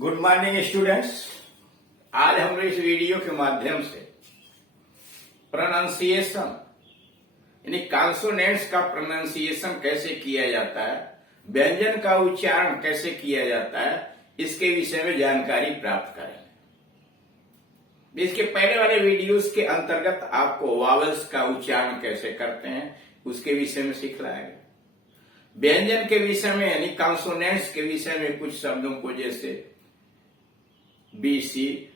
Good morning students. आज हम इस वीडियो के माध्यम से प्रोनाउंसिएशन यानी कॉन्सोनेंट्स का प्रोनाउंसिएशन कैसे किया जाता है, व्यंजन का उच्चारण कैसे किया जाता है, इसके विषय में जानकारी प्राप्त करेंगे। इसके पहले वाले वीडियोस के अंतर्गत आपको वावल्स का उच्चारण कैसे करते हैं उसके विषय में सिखलाया गया। व्यंजन के विषय में यानी कॉन्सोनेंट्स के विषय में कुछ शब्दों को जैसे बी, सी,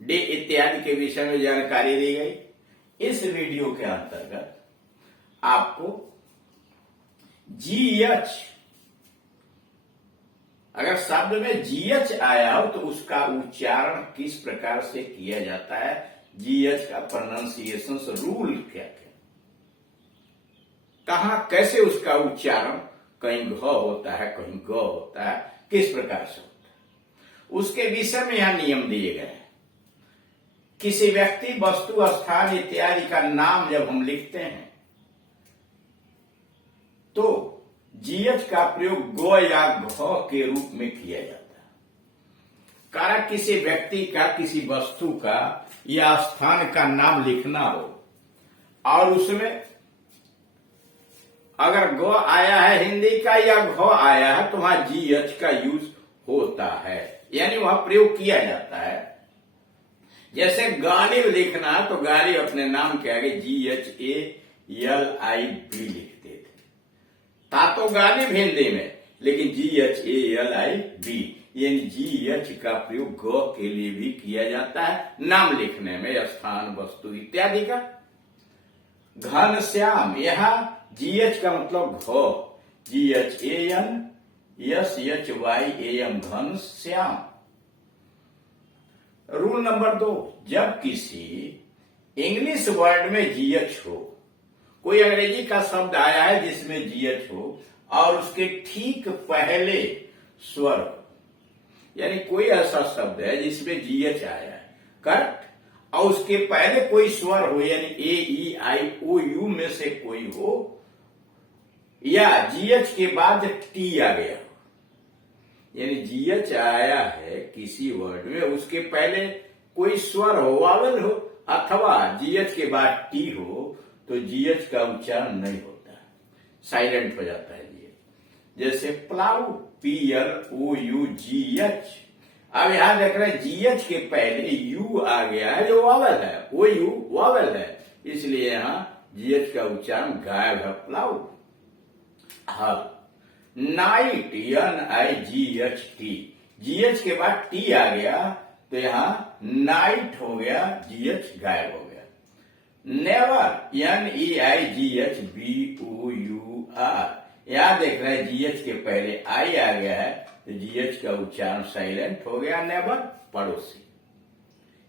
डी इत्यादि के विषय में जानकारी दी गई। इस वीडियो के अंतर्गत आपको जीएच, अगर शब्द में जीएच आया हो तो उसका उच्चारण किस प्रकार से किया जाता है, जीएच का प्रोनाउंसिएशन रूल क्या क्या, कहां कैसे उसका उच्चारण, कहीं घ होता है कहीं ग होता है, किस प्रकार से होता है, उसके विषय में यहां नियम दिए गए हैं। किसी व्यक्ति, वस्तु, स्थान इत्यादि का नाम जब हम लिखते हैं तो जीएच का प्रयोग ग या घ के रूप में किया जाता है। कारण किसी व्यक्ति का, किसी वस्तु का या स्थान का नाम लिखना हो और उसमें अगर ग आया है हिंदी का या घ आया है तो वहां जीएच का यूज होता है, यानी वहां प्रयोग किया जाता है। जैसे गालिब लिखना तो गालिब अपने नाम के आगे GHALIB लिखते थे। था तो गालिब हिंदी में, लेकिन GHALIB यानी जीएच का प्रयोग ग के लिए भी किया जाता है नाम लिखने में, स्थान, वस्तु इत्यादि का। घनश्याम, यहां जीएच का मतलब घ, GHANSHYAM, घनश्याम। रूल नंबर 2, जब किसी इंग्लिश वर्ड में जीएच हो, कोई अंग्रेजी का शब्द आया है जिसमें जीएच हो और उसके ठीक पहले स्वर हो, यानी कोई ऐसा शब्द है जिसमें जीएच आया है, करेक्ट, और उसके पहले कोई स्वर हो यानी AEIOU में से कोई हो, या जीएच के बाद टी आ गया हो, यानी जीएच आया है किसी वर्ड में, उसके पहले कोई स्वर हो, वावल हो, अथवा जीएच के बाद टी हो तो जीएच का उच्चारण नहीं होता है, साइलेंट हो जाता है जीएच। जैसे प्लाऊ, PLOUGH। अब यहां देख रहे हैं जीएच के पहले यू आ गया है जो वावल है, वो यू वावल है, इसलिए यहां जीएच का उच्चारण गायब है, प्लाऊ। हल, नाइट, NIGHT, जीएच के बाद टी आ गया तो यहां नाइट हो गया, जीएच गायब हो गया। नेवर, NEIGHBOUR, यहां देख रहे हैं जीएच के पहले आई आ गया है तो जीएच का उच्चारण साइलेंट हो गया, नेवर, पड़ोसी।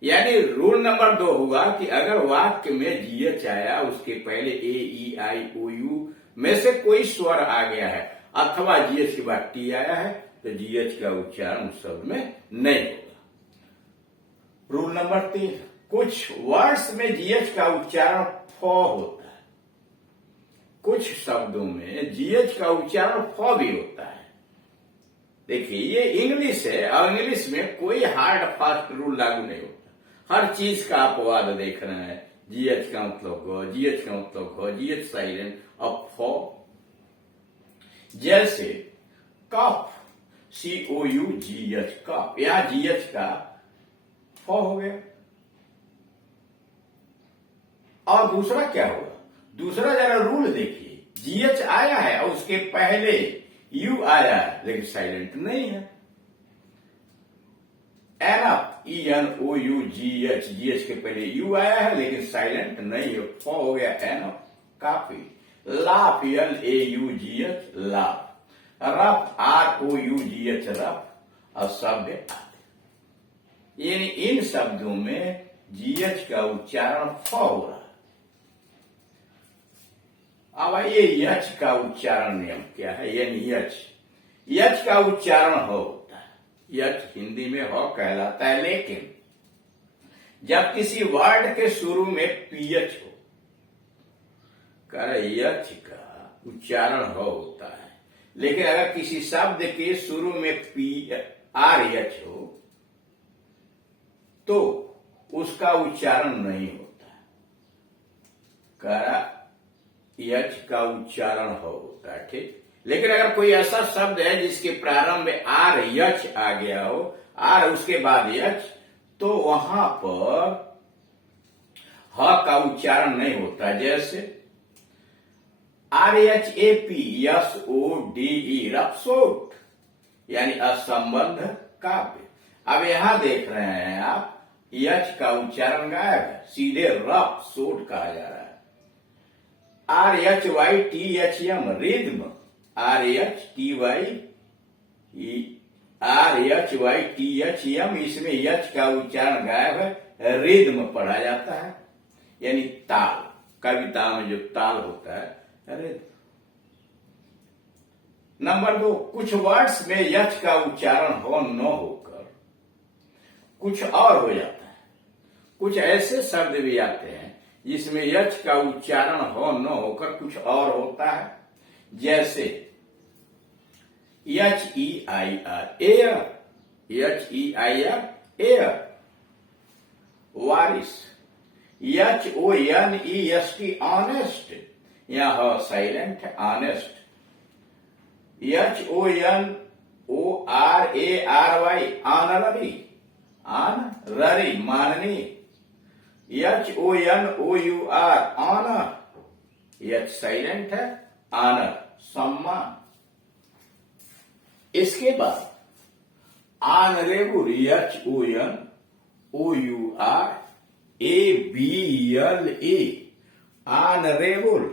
यानी रूल नंबर 2 होगा कि अगर वाक्य में जीएच आया, उसके पहले AEIOU में से कोई स्वर आ गया है अथवा जीएच के बाद टी आया है तो जीएच का उच्चारण उस शब्द में नहीं होगा। रूल नंबर 3, कुछ वर्ड्स में जीएच का उच्चारण फ होता है, कुछ शब्दों में जीएच का उच्चारण फ भी होता है। देखिए ये इंग्लिश है और इंग्लिश में कोई हार्ड फास्ट रूल लागू नहीं होता, हर चीज का अपवाद देख रहे हैं। जीएच का मतलब ग, जीएच का मतलब घ, जीएच साइलेंट, अब फ। जैसे कफ, COUGH, कफ, यहां जीएच का फ हो गया। और दूसरा क्या होगा, दूसरा जरा रूल देखिए, जीएच आया है और उसके पहले यू आया है लेकिन साइलेंट नहीं है। एनफ, ENOUGH, जीएच के पहले यू आया है लेकिन साइलेंट नहीं है, फ हो गया एनफ, काफी। Laugh, LAUGH, laugh. Rough, ROUGH, rough, और सभ्य आदि। यानी इन शब्दों में जीएच का उच्चारण फ हो रहा है। अब ये यच का उच्चारण नियम क्या है, यानी यच का उच्चारण हो होता है, यच हिंदी में हो कहलाता है, लेकिन जब किसी वर्ड के शुरू में पीएच हो, करे यच का उच्चारण हो होता है, लेकिन अगर किसी शब्द के शुरू में पी RH हो तो उसका उच्चारण नहीं होता। करा यच का उच्चारण होता है, ठीक। लेकिन अगर कोई ऐसा शब्द है जिसके प्रारंभ में आर यच आ गया हो, आर उसके बाद यच, तो वहां पर ह का उच्चारण नहीं होता। जैसे RHAP SODE रपसोट, यानी असंबद्ध काव्य। अब यहां देख रहे हैं आप, यच का उच्चारण गायब है, सीधे रपसोट कहा जा रहा है। RHYTHM रिद्म, RHYTHM, इसमें यच का उच्चारण गायब है, रिद्म पढ़ा जाता है, यानी ताल। कविता में जो ताल होता है रिद्म। नंबर 2, कुछ वर्ड्स में यच का उच्चारण हो न होकर कुछ और हो जाता है। कुछ ऐसे शब्द भी आते हैं जिसमें यच का उच्चारण हो न होकर कुछ और होता है। जैसे HEIR एयर, HEIR एयर, वारिस। HONEST ऑनेस्ट, यहां साइलेंट है, ऑनेस्ट। HONORARY ऑनररी, ऑनररी माननीय। HONOUR ऑनर, यच साइलेंट है, ऑनर सम्मान। इसके बाद ऑनरेबल, HONOURABLE ऑनरेबल।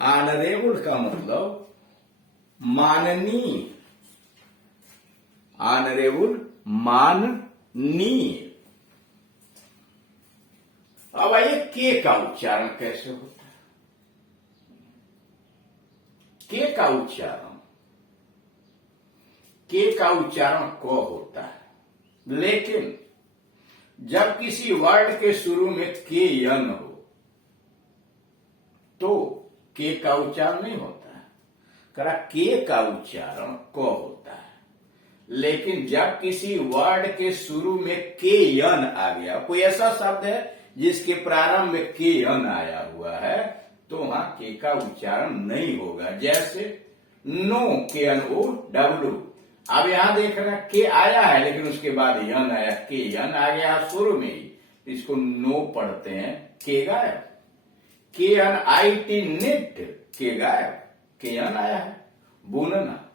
ऑनरेबल का मतलब माननीय, ऑनरेबल माननीय। अब आइए के का उच्चारण कैसे होता है। के का उच्चारण क होता है, लेकिन जब किसी वर्ड के शुरू में के यन हो तो के का उच्चारण नहीं होता है। करा के का उच्चारण क होता है, लेकिन जब किसी वर्ड के शुरू में के यन आ गया, कोई ऐसा शब्द है जिसके प्रारंभ में के यन आया हुआ है, तो वहां के का उच्चारण नहीं होगा। जैसे नो, KNOW। अब यहां देख रहे हैं के आया है, लेकिन उसके बाद यन आया, के यन आ गया शुरू में ही, इसको नो पढ़ते हैं, के गायब। KNIT निट, के गायब, के यन आया है। बुनना,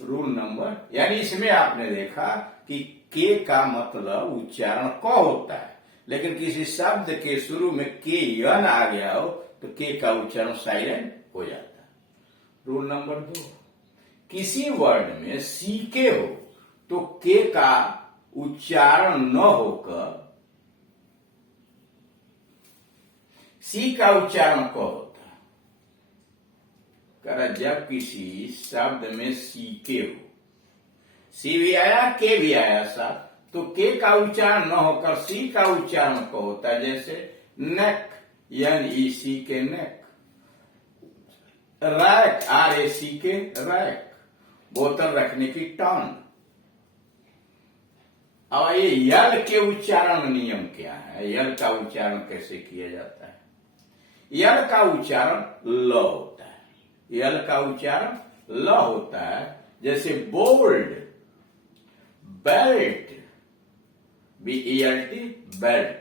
रूल नंबर, यानी इसमें आपने देखा कि के का मतलब उच्चारण क होता है, लेकिन किसी शब्द के शुरू में के यन आ गया हो तो के का उच्चारण साइलेंट हो जाता है। रूल नंबर 2, किसी वर्ड में सीके हो तो के का उच्चारण न होकर सी का उच्चारण क होता है। करा जब किसी शब्द में सीके हो, सी भी आया के भी आया साथ, तो के का उच्चारण न होकर सी का उच्चारण क होता है। जैसे नेक, NEC के नेक। रैक, RAC के रैक, बोतल रखने की टॉन। अब ये यल के उच्चारण नियम क्या है, यल का उच्चारण कैसे किया जाता है। यल का उच्चारण ल होता है, यल का उच्चारण ल होता है। जैसे bold, belt, BELT belt,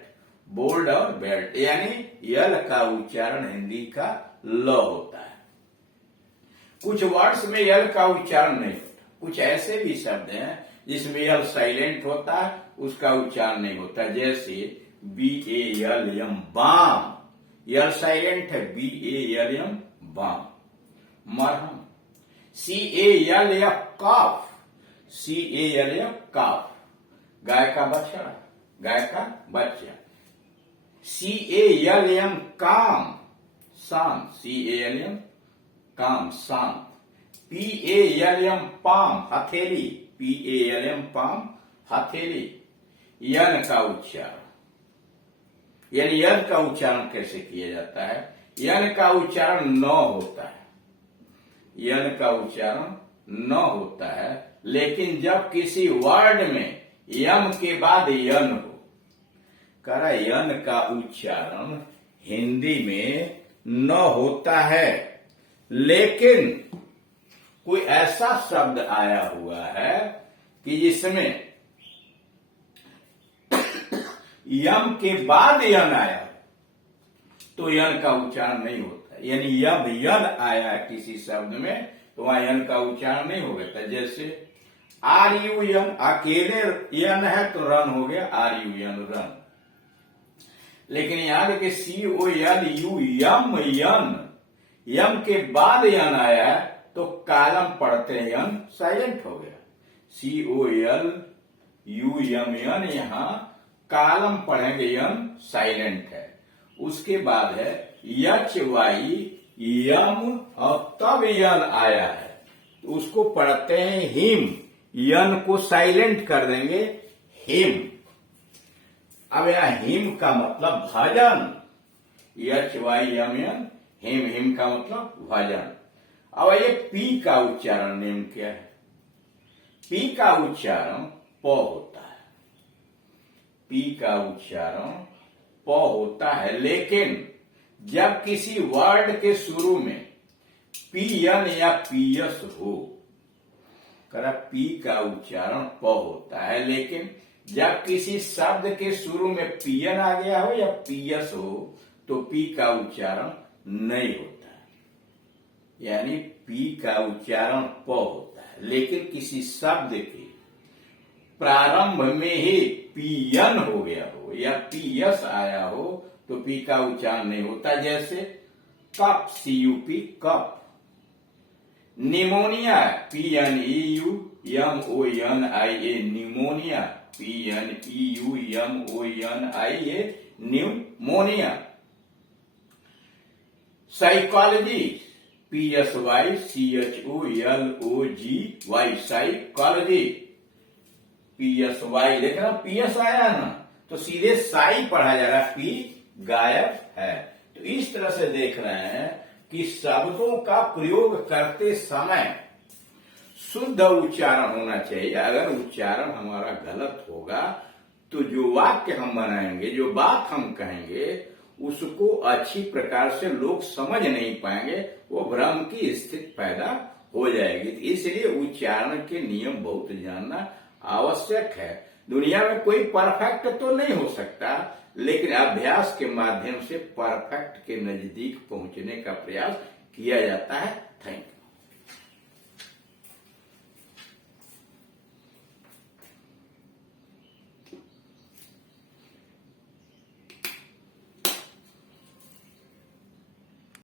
bold और बेल्ट, यानी यल का उच्चारण हिंदी का ल होता है। कुछ वर्ड्स में यल का उच्चारण नहीं होता। कुछ ऐसे भी शब्द हैं जिसमें यल साइलेंट होता है, उसका उच्चारण नहीं होता। जैसे BALM बाम, यल साइलेंट है, BALM बाम। मरहम, CALF काफ, CALF काफ। गाय का बछड़ा, गाय का बच्चा। CALM काम, शांत, CALM काम शांत। PALM पाम, हथेली, PALM पाम हथेली। यन का उच्चारण, यानी यन का उच्चारण कैसे किया जाता है। यन का उच्चारण न होता है, यन का उच्चारण न होता है, लेकिन जब किसी वर्ड में यम के बाद यन हो, करा यन का उच्चारण हिंदी में न होता है, लेकिन कोई ऐसा शब्द आया हुआ है कि जिसमें यम के बाद यन आया तो यन का उच्चारण नहीं होता। यानी यम यन आया है किसी शब्द में तो वहां यन का उच्चारण नहीं हो गया। जैसे आर यू यन, अकेले यन है तो रन हो गया, आर यू यन रन। लेकिन याद है कि सी ओ एल यू यम यन, यम के बाद यन आया है तो कालम पढ़ते यन साइलेंट हो गया। सी ओ एल यू यम यन, यहां कालम पढ़ेंगे यन साइलेंट है। उसके बाद है यच वाई यम और तब यन आया है तो उसको पढ़ते हैं हिम, यन को साइलेंट कर देंगे हिम। अब यहां हिम का मतलब भजन, यच वाई यम यन हिम, हिम का मतलब भजन। अब ये पी का उच्चारण नियम क्या है? पी का उच्चारण प होता है, पी का उच्चारण प होता है, लेकिन जब किसी वर्ड के शुरू में पीएन या पीएस हो, करा पी का उच्चारण प होता है, लेकिन जब किसी शब्द के शुरू में पीएन आ गया हो या पीएस हो तो पी का उच्चारण नहीं होता है। यानी पी का उच्चारण प होता है, लेकिन किसी शब्द के प्रारंभ में ही पीएन हो गया हो या पीएस आया हो तो पी का उच्चारण नहीं होता। जैसे cup, CUP cup. Pneumonia, PNEU MONIA pneumonia, PNEU MONIA pneumonia. Psychology, PSYCHOLOGY psychology, PSY देखना PS आया ना तो सीधे साई पढ़ा जा रहा है, पी गायब है। तो इस तरह से देख रहे हैं कि शब्दों का प्रयोग करते समय शुद्ध उच्चारण होना चाहिए। अगर उच्चारण हमारा गलत होगा तो जो वाक्य हम बनाएंगे, जो बात हम कहेंगे, उसको अच्छी प्रकार से लोग समझ नहीं पाएंगे, वो भ्रम की स्थिति पैदा हो जाएगी। इसलिए उच्चारण के नियम बहुत जानना आवश्यक है। दुनिया में कोई परफेक्ट तो नहीं हो सकता, लेकिन अभ्यास के माध्यम से परफेक्ट के नजदीक पहुंचने का प्रयास किया जाता है।